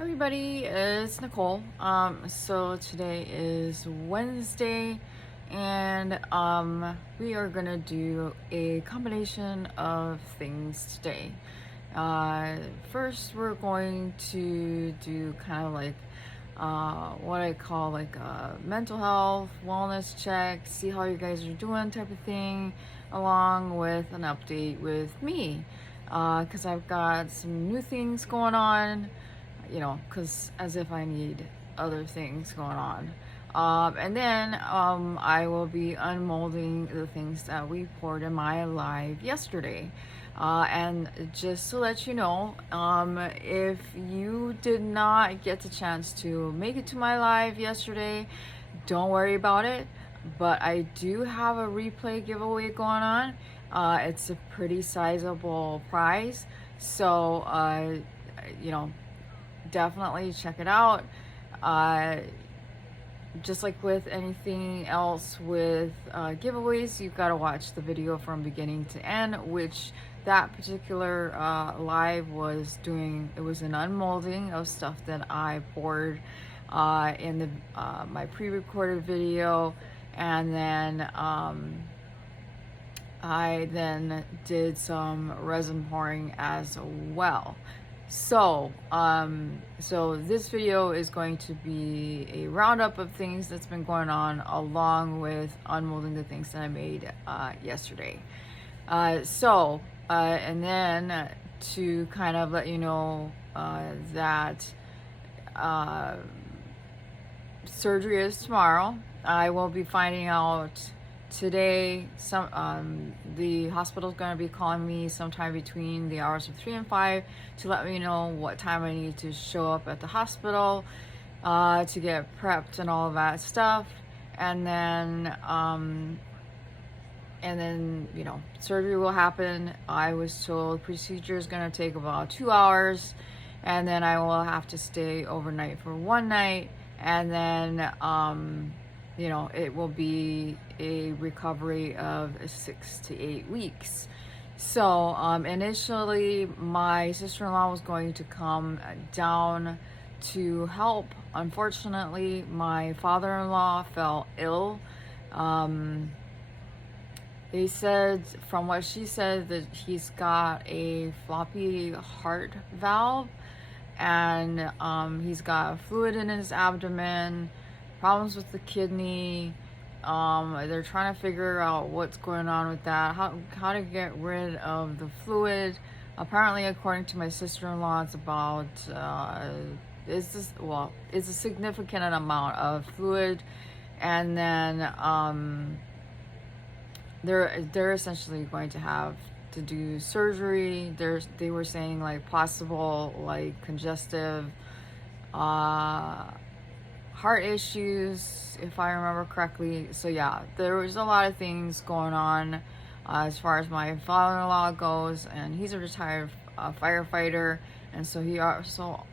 Everybody, it's Nicole. So today is Wednesday, and we are gonna do a combination of things today. First, we're going to do kind of like what I call like a mental health wellness check, see how you guys are doing, type of thing, along with an update with me, because I've got some new things going on, because as if I need other things going on. And then I will be unmolding the things that we poured in my live yesterday. And just to let you know, if you did not get the chance to make it to my live yesterday, don't worry about it. But I do have a replay giveaway going on. It's a pretty sizable prize. So, you know, definitely check it out. Uh, just like with anything else with giveaways, you've got to watch the video from beginning to end, which that particular live was doing. It was an unmolding of stuff that I poured in the my pre-recorded video, and then I then did some resin pouring as well. So this video is going to be a roundup of things that's been going on, along with unmolding the things that I made yesterday. And then to kind of let you know that surgery is tomorrow. I will be finding out today. The hospital's going to be calling me sometime between the hours of 3 and 5 to let me know what time I need to show up at the hospital to get prepped and all of that stuff. And then surgery will happen. I was told procedure is going to take about 2 hours, and then I will have to stay overnight for one night, and then it will be a recovery of 6 to 8 weeks. So initially, my sister-in-law was going to come down to help. Unfortunately, my father-in-law fell ill. They said, from what she said, that he's got a floppy heart valve, and he's got fluid in his abdomen, problems with the kidney. They're trying to figure out what's going on with that, how to get rid of the fluid. Apparently, according to my sister-in-law, it's about it's a significant amount of fluid, and then they're essentially going to have to do surgery. They were saying like possible like congestive heart issues, if I remember correctly. So yeah, there was a lot of things going on as far as my father-in-law goes, and he's a retired firefighter, and so he also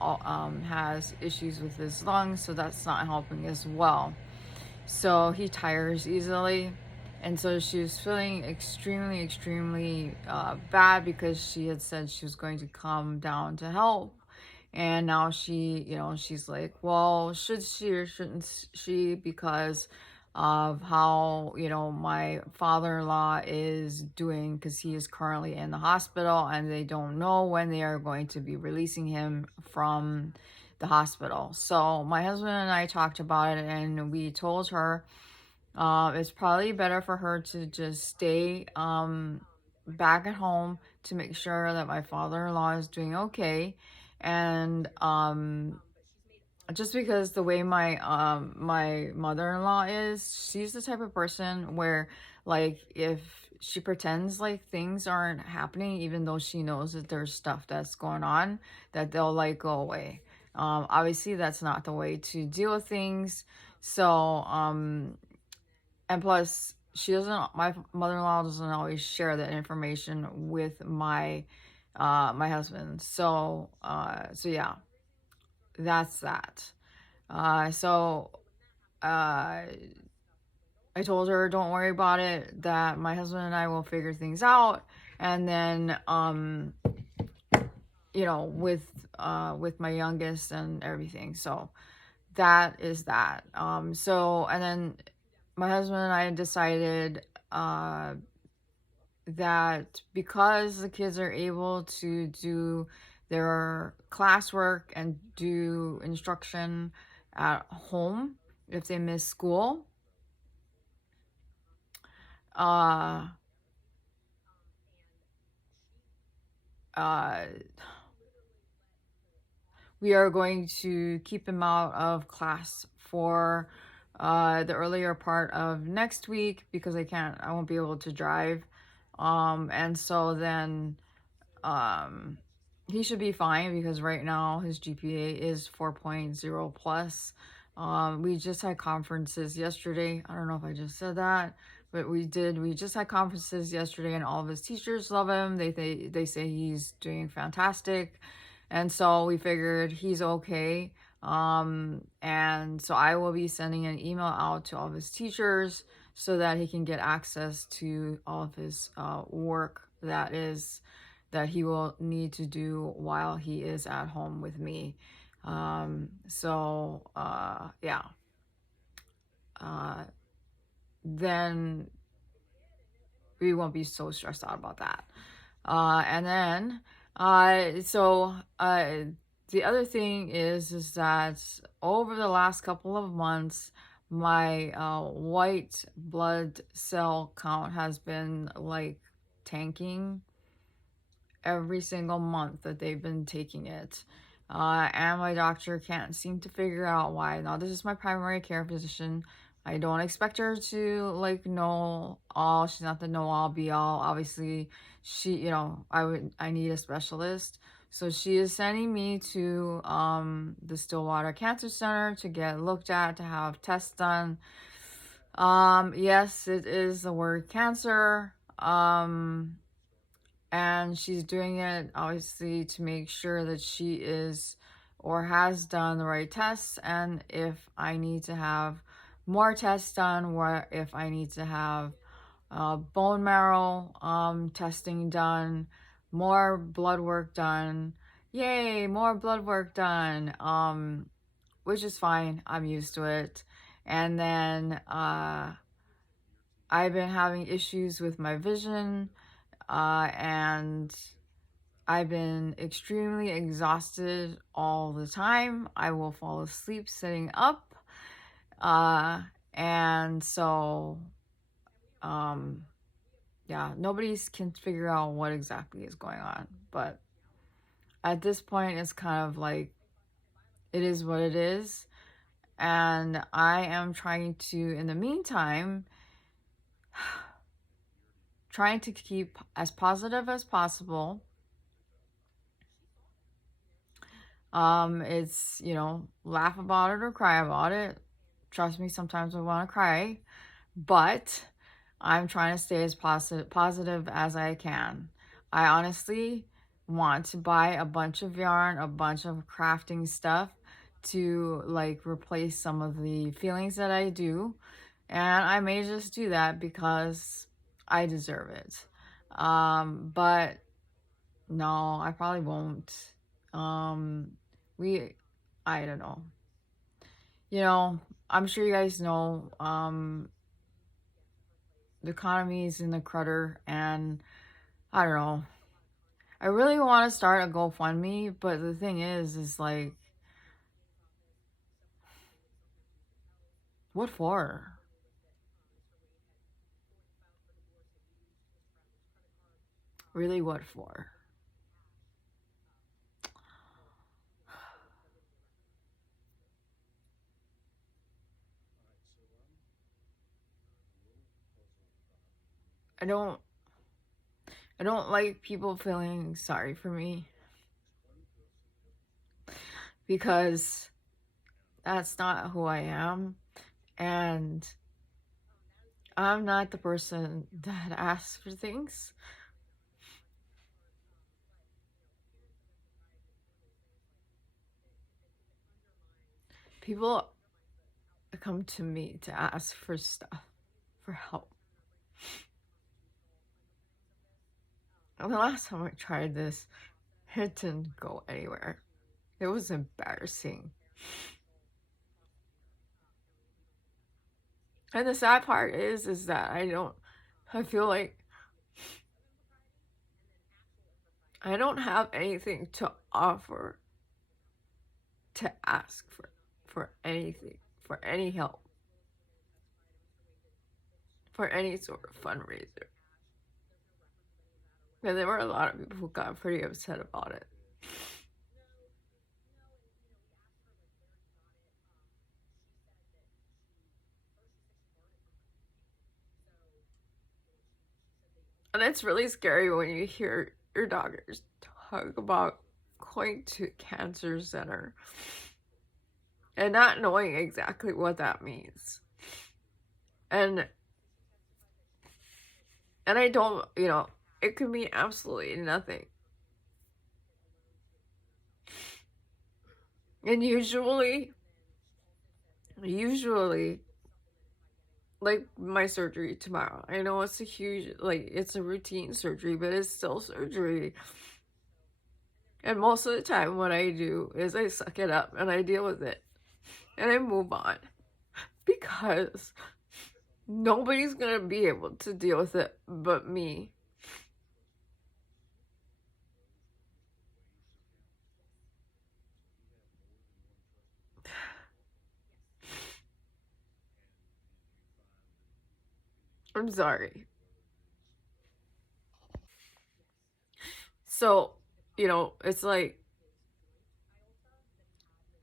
has issues with his lungs, so that's not helping as well. So he tires easily. And so she was feeling extremely, extremely bad, because she had said she was going to come down to help. And now she's like, well, should she or shouldn't she? Because of how, my father-in-law is doing, because he is currently in the hospital, and they don't know when they are going to be releasing him from the hospital. So my husband and I talked about it, and we told her it's probably better for her to just stay back at home to make sure that my father-in-law is doing okay. And just because the way my mother-in-law is, she's the type of person where, like, if she pretends like things aren't happening, even though she knows that there's stuff that's going on, that they'll like go away. Obviously that's not the way to deal with things. So and plus, my mother-in-law doesn't always share that information with my husband. So yeah, that's that. So I told her, don't worry about it, that my husband and I will figure things out. And then you know, with my youngest and everything. So that is that. So, and then my husband and I decided that because the kids are able to do their classwork and do instruction at home if they miss school, uh, uh, we are going to keep him out of class for the earlier part of next week because I won't be able to drive. And so then um, he should be fine because right now his GPA is 4.0 plus. We just had conferences yesterday. I don't know if I just said that, but we did. We just had conferences yesterday, and all of his teachers love him. They say he's doing fantastic, and so we figured he's okay. And so I will be sending an email out to all of his teachers so that he can get access to all of his work that he will need to do while he is at home with me. Yeah. Then we won't be so stressed out about that. And then, the other thing is that over the last couple of months, my white blood cell count has been like tanking every single month that they've been taking it. And my doctor can't seem to figure out why. Now, this is my primary care physician. I don't expect her to like know all. She's not the know all be all. Obviously, I need a specialist. So she is sending me to the Stillwater Cancer Center to get looked at, to have tests done. Yes, it is the word cancer. And she's doing it obviously to make sure that she is or has done the right tests, and if I need to have more tests done, or if I need to have bone marrow testing done, more blood work done. Yay, more blood work done. Which is fine. I'm used to it. And then I've been having issues with my vision, and I've been extremely exhausted all the time. I will fall asleep sitting up. And so, yeah, nobody can figure out what exactly is going on. But at this point, it's kind of like, it is what it is. And I am trying to, in the meantime, trying to keep as positive as possible. It's, laugh about it or cry about it. Trust me, sometimes I want to cry, but I'm trying to stay as positive as I can. I honestly want to buy a bunch of yarn, a bunch of crafting stuff to like replace some of the feelings that I do. And I may just do that because I deserve it. But no, I probably won't. I don't know. I'm sure you guys know, the economy is in the crutter, and I don't know. I really want to start a GoFundMe, but the thing is like, what for? Really, what for? I don't like people feeling sorry for me, because that's not who I am, and I'm not the person that asks for things. People come to me to ask for stuff, for help. And the last time I tried this, It didn't go anywhere. It was embarrassing. And the sad part is that I feel like I don't have anything to offer, to ask for anything, for any help, for any sort of fundraiser. And there were a lot of people who got pretty upset about it. And it's really scary when you hear your doctors talk about going to cancer center and not knowing exactly what that means. And I don't, it could mean absolutely nothing. And usually, like my surgery tomorrow, I know it's a huge, like, it's a routine surgery, but it's still surgery. And most of the time, what I do is I suck it up and I deal with it and I move on, because nobody's gonna be able to deal with it but me. I'm sorry. So, it's like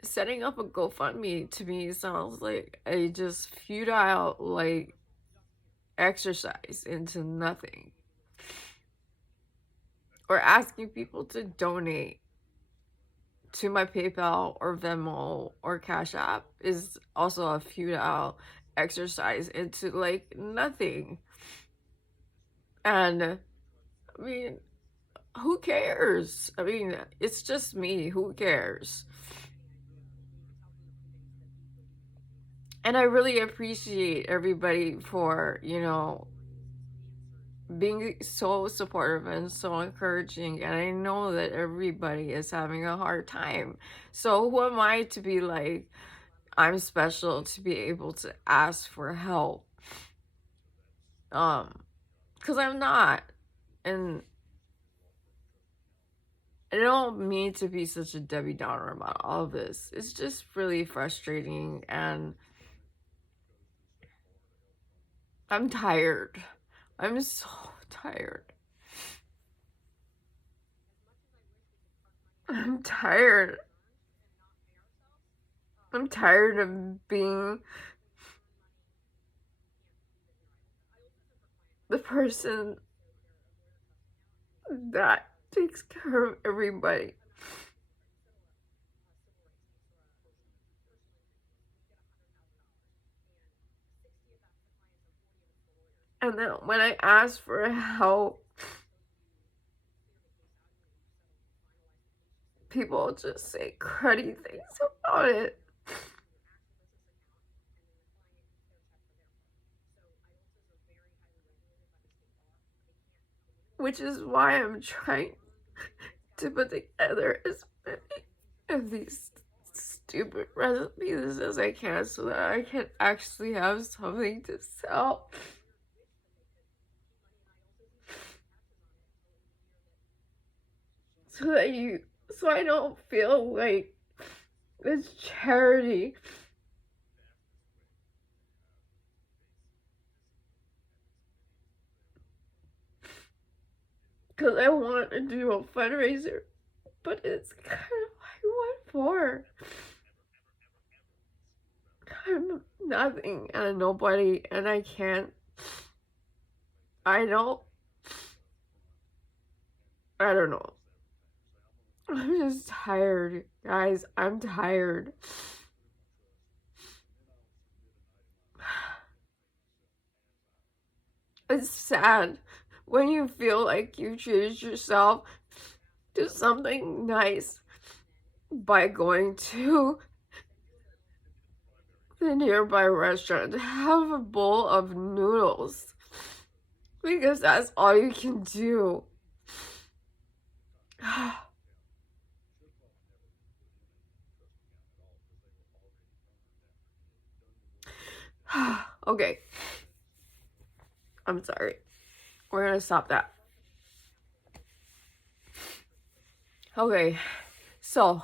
setting up a GoFundMe to me sounds like a just futile, like, exercise into nothing. Or asking people to donate to my PayPal or Venmo or Cashapp is also a futile exercise into, like, nothing. And I mean, who cares? I mean, it's just me. Who cares? And I really appreciate everybody for, being so supportive and so encouraging. And I know that everybody is having a hard time. So who am I to be like, I'm special to be able to ask for help? Because I'm not. And I don't mean to be such a Debbie Downer about all of this. It's just really frustrating, and I'm tired. I'm so tired. I'm tired. I'm tired of being the person that takes care of everybody. And then when I ask for help, people just say cruddy things about it. Which is why I'm trying to put together as many of these stupid recipes as I can so that I can actually have something to sell. So I don't feel like it's charity. Because I want to do a fundraiser, but it's kind of like, what for? I'm nothing and a nobody, and I don't know. I'm just tired, guys. I'm tired. It's sad when you feel like you treated yourself to something nice by going to the nearby restaurant to have a bowl of noodles, because that's all you can do. Okay. I'm sorry. We're gonna stop that. Okay. So.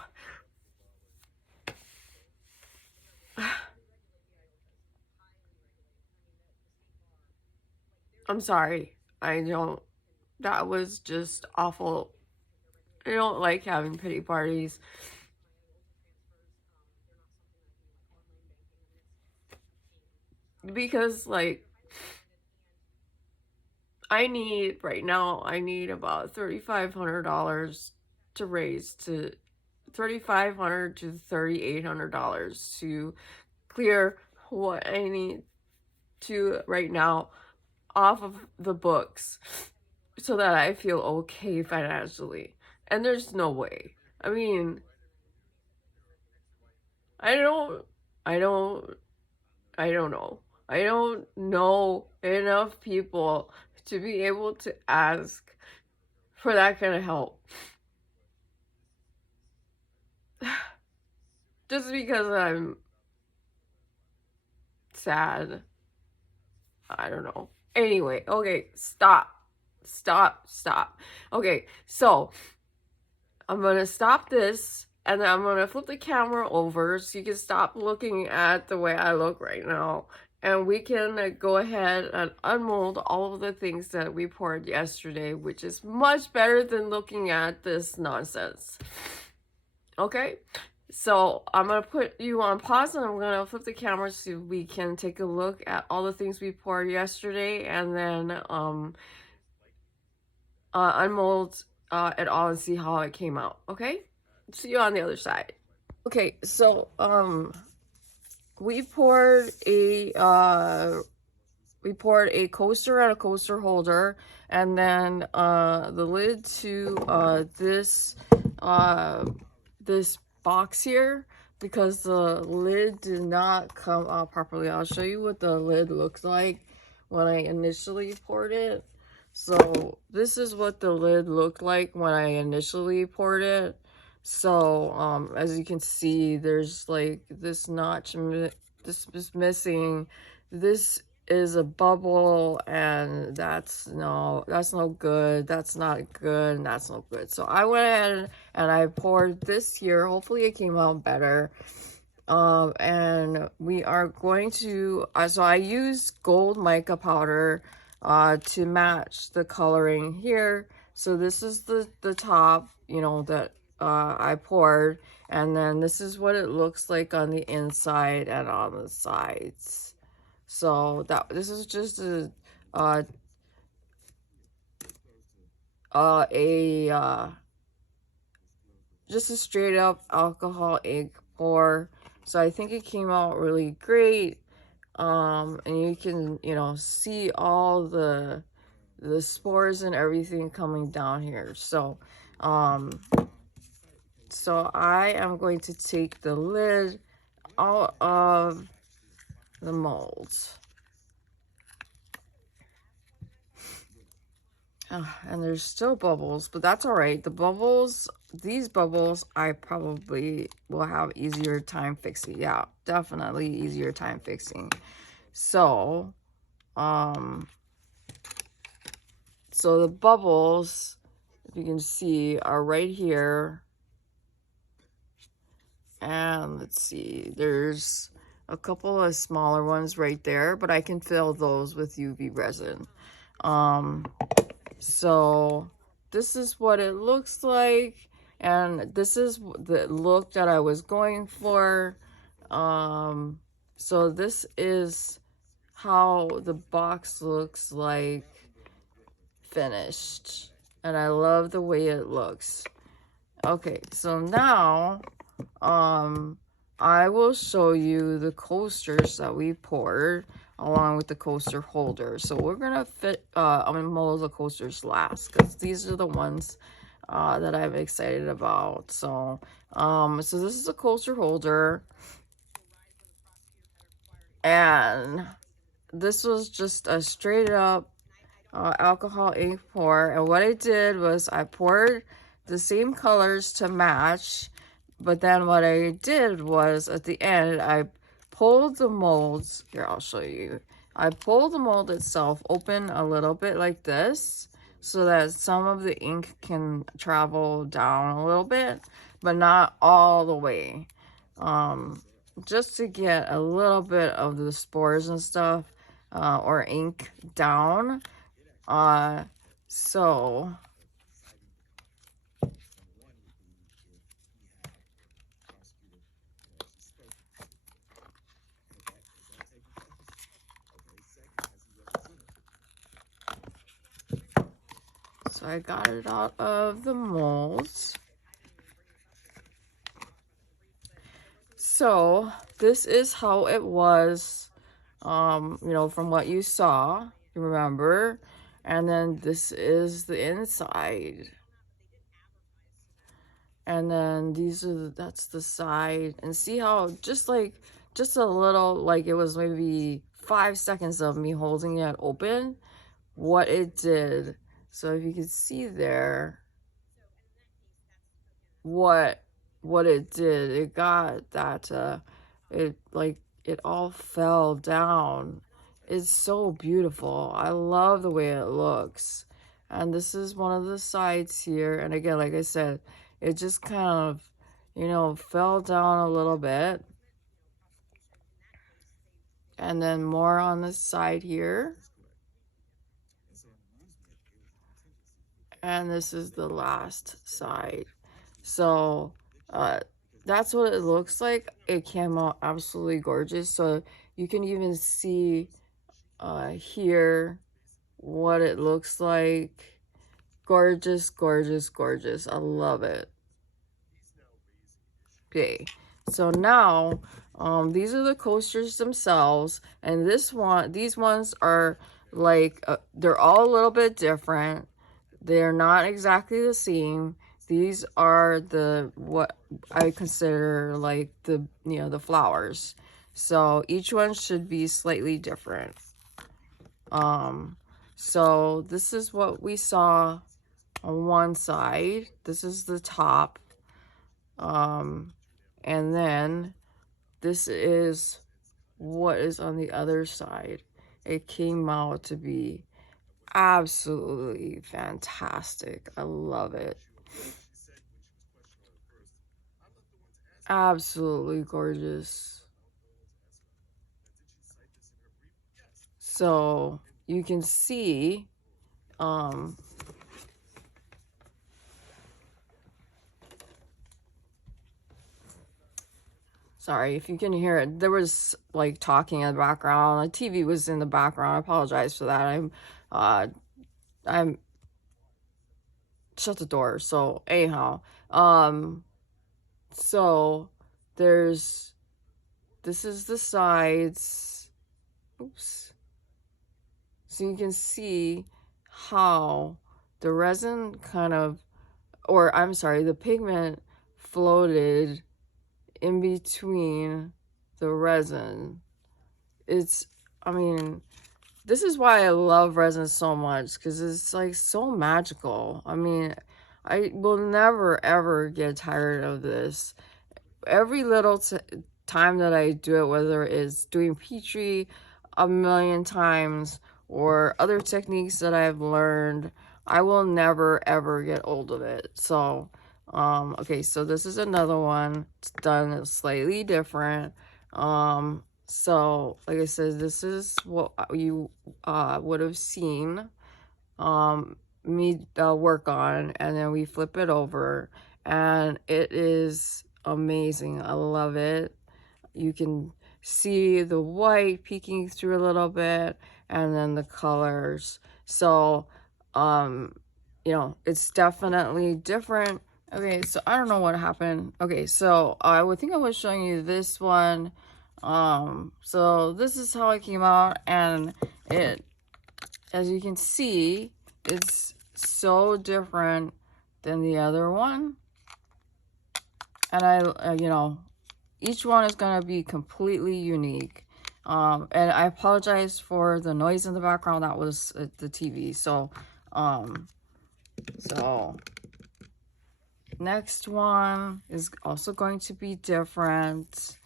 I'm sorry. That was just awful. I don't like having pity parties. Because, like, right now, I need about $3,500 to raise to $3,500 to $3,800 to clear what I need to right now off of the books so that I feel okay financially. And there's no way. I mean, I don't know. I don't know enough people to be able to ask for that kind of help. Just because I'm sad. I don't know. Anyway, okay, stop. Okay, so I'm gonna stop this and then I'm gonna flip the camera over so you can stop looking at the way I look right now. And we can go ahead and unmold all of the things that we poured yesterday, which is much better than looking at this nonsense. Okay? So I'm going to put you on pause and I'm going to flip the camera so we can take a look at all the things we poured yesterday and then unmold it all and see how it came out. Okay? See you on the other side. Okay, so we poured a coaster and a coaster holder, and then the lid to this box here, because the lid did not come out properly. I'll show you what the lid looks like when I initially poured it. So this is what the lid looked like when I initially poured it. So as you can see, there's like this notch, this is missing. This is a bubble, and that's no good. That's not good, and that's no good. So I went ahead and I poured this here. Hopefully it came out better. And we are going to so I used gold mica powder to match the coloring here. So this is the top, you know, that I poured, and then this is what it looks like on the inside and on the sides. So this is just just a straight up alcohol ink pour. So I think it came out really great. And you can, you know, see all the spores and everything coming down here. So so I am going to take the lid out of the mold. And there's still bubbles, but that's all right. These bubbles, I probably will have easier time fixing. Yeah, definitely easier time fixing. So, so the bubbles, if you can see, are right here. And let's see, there's a couple of smaller ones right there, but I can fill those with UV resin. So this is what it looks like, and this is the look that I was going for. So this is how the box looks like finished, and I love the way it looks. Okay, so now I will show you the coasters that we poured along with the coaster holder. So we're gonna mold the coasters last, because these are the ones that I'm excited about. So so this is a coaster holder, and this was just a straight up alcohol ink pour. And what I did was I poured the same colors to match, but then what I did was at the end I pulled the molds. Here, I'll show you. I pulled the mold itself open a little bit like this so that some of the ink can travel down a little bit, but not all the way. Just to get a little bit of the spores and stuff or ink down. So I got it out of the molds. So this is how it was, you know, from what you saw, you remember, and then this is the inside. And then that's the side, and see how just a little, like it was maybe 5 seconds of me holding it open, what it did. So if you can see there, what it did, it got that, it all fell down. It's so beautiful. I love the way it looks. And this is one of the sides here. And again, like I said, it just kind of, you know, fell down a little bit. And then more on the side here. And this is the last side. So that's what it looks like. It came out absolutely gorgeous. So you can even see here what it looks like. Gorgeous, gorgeous, gorgeous. I love it. Okay, so now these are the coasters themselves, and these ones are like they're all a little bit different. They're not exactly the same. These are what I consider like the, you know, the flowers. So each one should be slightly different. So this is what we saw on one side. This is the top. And then this is what is on the other side. It came out to be absolutely fantastic. I love it. Absolutely gorgeous. So you can see, sorry if you can hear it. There was like talking in the background. The TV was in the background. I apologize for that. I'm shut the door. So anyhow, so this is the sides. Oops. So you can see how the resin kind of, or I'm sorry, the pigment floated in between the resin. I mean, this is why I love resin so much, because it's like so magical. I mean, I will never ever get tired of this. Every little time that I do it, whether it's doing Petri a million times or other techniques that I've learned, I will never ever get old of it. So okay, so this is another one. It's done slightly different. So like I said, this is what you would have seen me work on, and then we flip it over, and it is amazing. I love it. You can see the white peeking through a little bit, and then the colors. So you know, it's definitely different. Okay, so I don't know what happened. Okay, so I would think I was showing you this one. So this is how it came out, and it, as you can see, it's so different than the other one. And I you know, each one is going to be completely unique. And I apologize for the noise in the background. That was the TV. So next one is also going to be different.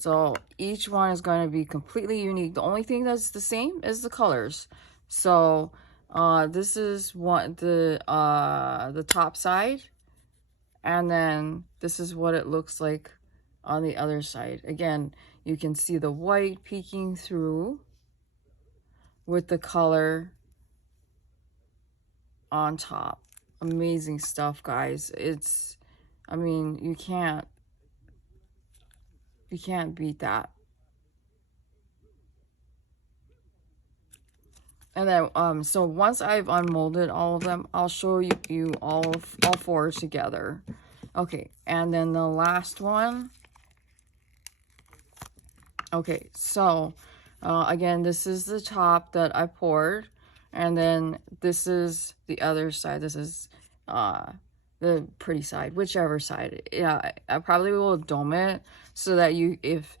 So each one is going to be completely unique. The only thing that's the same is the colors. So this is what the top side, and then this is what it looks like on the other side. Again, you can see the white peeking through with the color on top. Amazing stuff, guys. It's, I mean, you can't beat that. And then so once I've unmolded all of them, I'll show you all four together. Okay, and then the last one. Okay, so again, this is the top that I poured, and then this is the other side. This is the pretty side, whichever side. Yeah, I probably will dome it so that if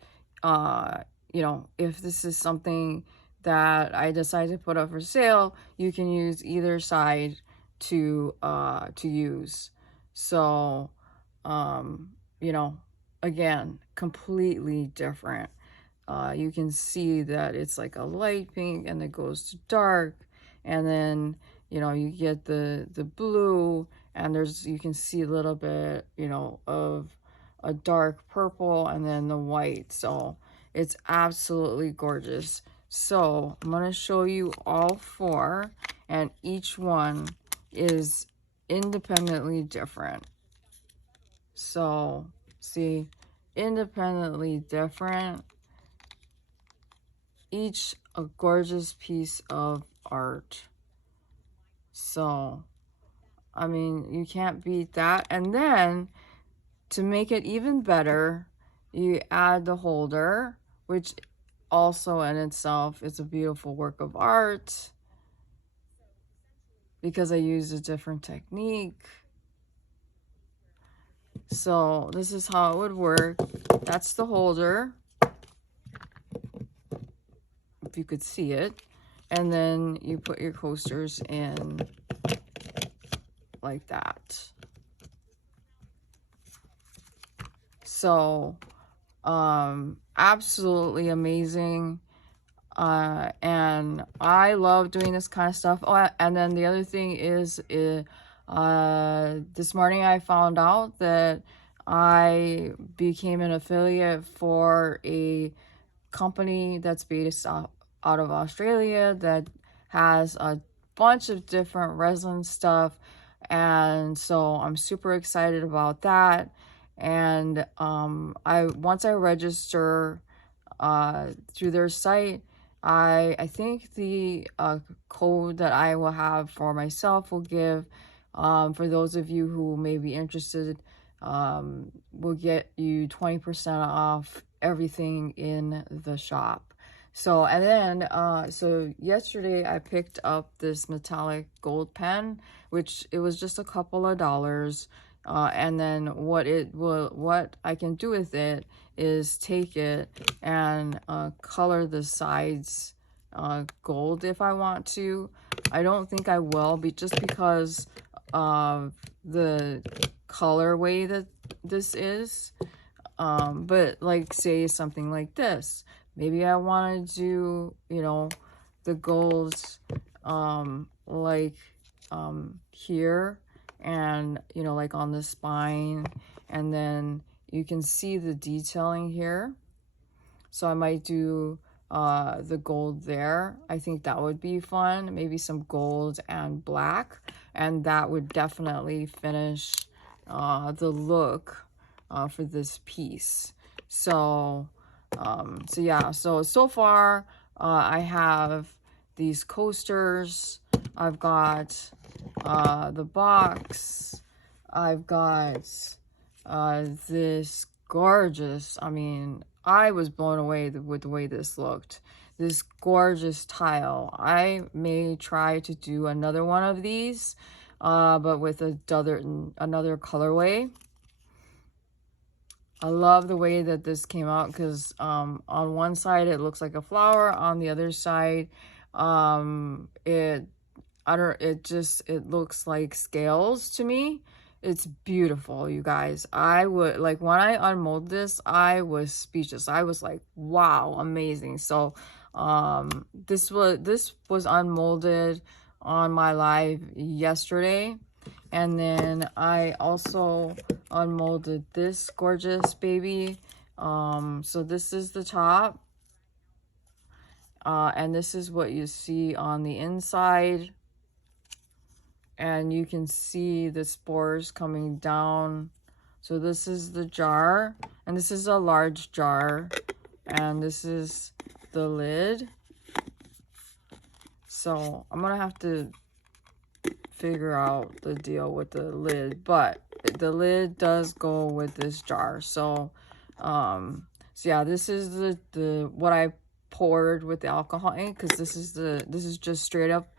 you know, if this is something that I decide to put up for sale, you can use either side to use. So you know, again, completely different. You can see that it's like a light pink and it goes to dark, and then you know you get the blue, and you can see a little bit, you know, of a dark purple, and then the white. So it's absolutely gorgeous. So I'm going to show you all four, and each one is independently different. So see, independently different, each a gorgeous piece of art. So I mean, you can't beat that. And then to make it even better, you add the holder, which also in itself is a beautiful work of art because I used a different technique. So this is how it would work. That's the holder, if you could see it. And then you put your coasters in like that. So absolutely amazing. And I love doing this kind of stuff. Oh, and then the other thing is this morning I found out that I became an affiliate for a company that's based out of Australia that has a bunch of different resin stuff, and so I'm super excited about that. And once I register through their site, I think the code that I will have for myself will give, for those of you who may be interested, will get you 20% off everything in the shop. So, and then, so yesterday I picked up this metallic gold pen, which it was just a couple of dollars. And then what I can do with it is take it and color the sides gold if I want to. I don't think I will, just because of the colorway that this is. But like, say something like this, maybe I want to do, you know, the golds like here, and you know, like on the spine, and then you can see the detailing here. So I might do the gold there. I think that would be fun. Maybe some gold and black, and that would definitely finish the look for this piece. So so yeah, so far I have these coasters, I've got the box, I've got this gorgeous, I mean, I was blown away with the way this looked. This gorgeous tile. I may try to do another one of these, but with another colorway. I love the way that this came out, because on one side it looks like a flower, on the other side it looks like scales to me. It's beautiful, you guys. I would, like, when I unmolded this, I was speechless. I was like, wow, amazing. So this was unmolded on my live yesterday. And then I also unmolded this gorgeous baby. So this is the top. And this is what you see on the inside. And you can see the spores coming down. So this is the jar, and this is a large jar, and this is the lid. So I'm gonna have to figure out the deal with the lid, but the lid does go with this jar. So yeah, this is the what I poured with the alcohol ink, because this is just straight up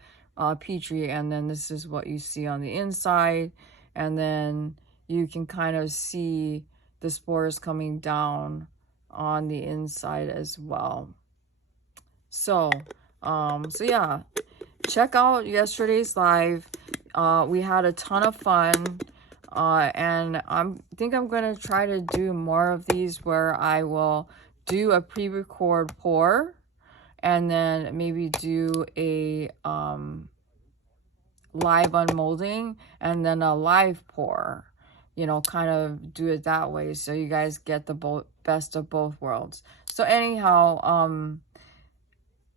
Petri, and then this is what you see on the inside, and then you can kind of see the spores coming down on the inside as well. So so yeah, check out yesterday's live. We had a ton of fun, and I think I'm gonna try to do more of these where I will do a pre-record pour, and then maybe do a live unmolding and then a live pour, you know, kind of do it that way so you guys get the best of both worlds. So anyhow,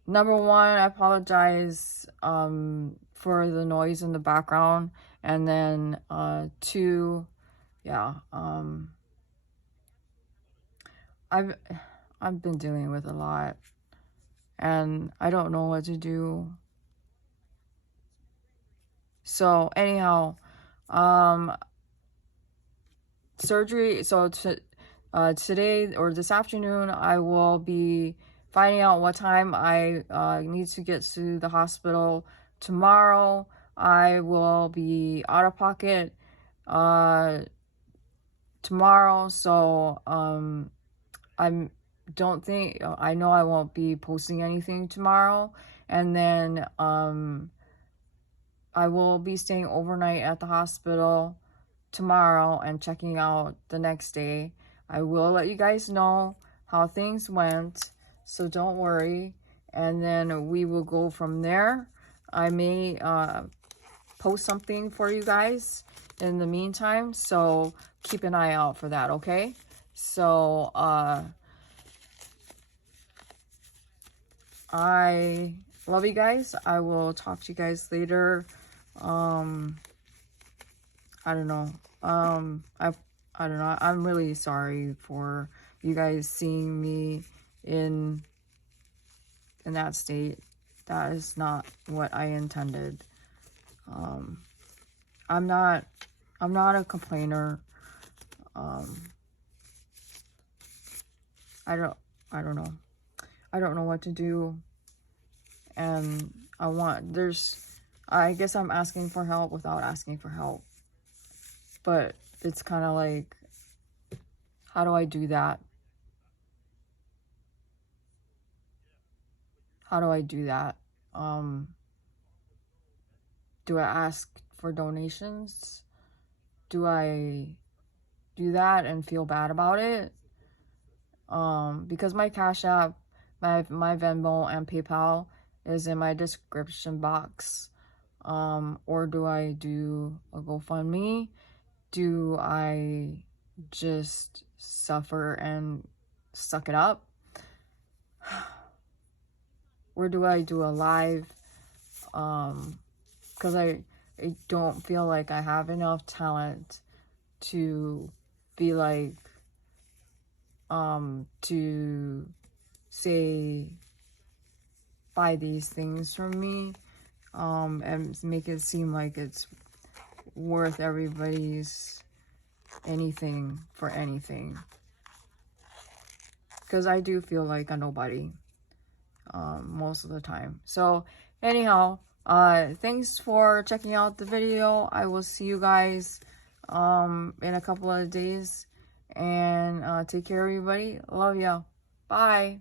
number one, I apologize for the noise in the background, and then two, yeah, I've been dealing with a lot, and I don't know what to do. So anyhow, surgery. So today or this afternoon, I will be finding out what time I need to get to the hospital. Tomorrow, I will be out of pocket tomorrow. So I know I won't be posting anything tomorrow, and then I will be staying overnight at the hospital tomorrow and checking out the next day. I will let you guys know how things went, so don't worry. And then we will go from there. I may post something for you guys in the meantime, so keep an eye out for that, okay? So I love you guys. I will talk to you guys later. I don't know. I don't know. I'm really sorry for you guys seeing me in that state. That is not what I intended. I'm not a complainer. I don't know. I don't know what to do. And I guess I'm asking for help without asking for help. But it's kind of like, how do I do that? How do I do that? Do I ask for donations? Do I do that and feel bad about it? Because my Cashapp, my Venmo and PayPal is in my description box. Or do I do a GoFundMe? Do I just suffer and suck it up? Or do I do a live? Because I don't feel like I have enough talent to be like, to say, buy these things from me, and make it seem like it's worth everybody's anything for anything. Because I do feel like a nobody most of the time. So anyhow, thanks for checking out the video. I will see you guys in a couple of days, and take care everybody. Love ya. Bye.